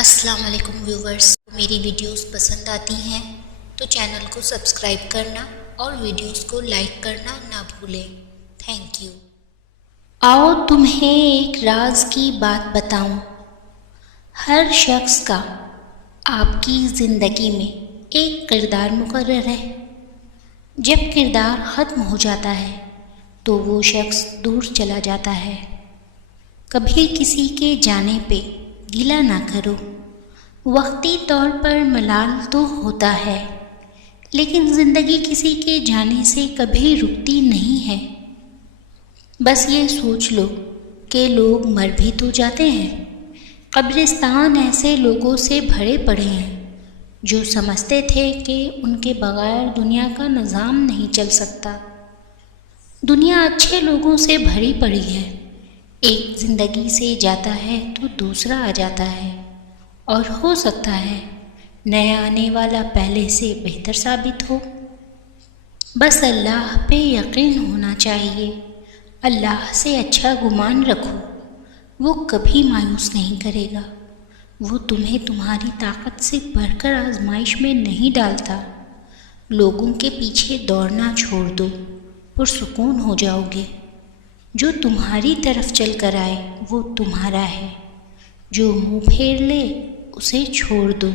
السلام علیکم ویورز، میری ویڈیوز پسند آتی ہیں تو چینل کو سبسکرائب کرنا اور ویڈیوز کو لائک کرنا نہ بھولیں۔ Thank you. آؤ تمہیں ایک راز کی بات بتاؤں۔ ہر شخص کا آپ کی زندگی میں ایک کردار مقرر ہے۔ جب کردار ختم ہو جاتا ہے تو وہ شخص دور چلا جاتا ہے۔ کبھی کسی کے جانے پہ گلہ نہ کرو۔ وقتی طور پر ملال تو ہوتا ہے، لیکن زندگی کسی کے جانے سے کبھی رکتی نہیں ہے۔ بس یہ سوچ لو کہ لوگ مر بھی تو جاتے ہیں۔ قبرستان ایسے لوگوں سے بھرے پڑے ہیں جو سمجھتے تھے کہ ان کے بغیر دنیا کا نظام نہیں چل سکتا۔ دنیا اچھے لوگوں سے بھری پڑی ہے۔ ایک زندگی سے جاتا ہے تو دوسرا آ جاتا ہے، اور ہو سکتا ہے نیا آنے والا پہلے سے بہتر ثابت ہو۔ بس اللہ پہ یقین ہونا چاہیے۔ اللہ سے اچھا گمان رکھو، وہ کبھی مایوس نہیں کرے گا۔ وہ تمہیں تمہاری طاقت سے بڑھ کر آزمائش میں نہیں ڈالتا۔ لوگوں کے پیچھے دوڑنا چھوڑ دو، پرسکون ہو جاؤ گے۔ جو تمہاری طرف چل کر آئے وہ تمہارا ہے، جو منہ پھیر لے اسے چھوڑ دو۔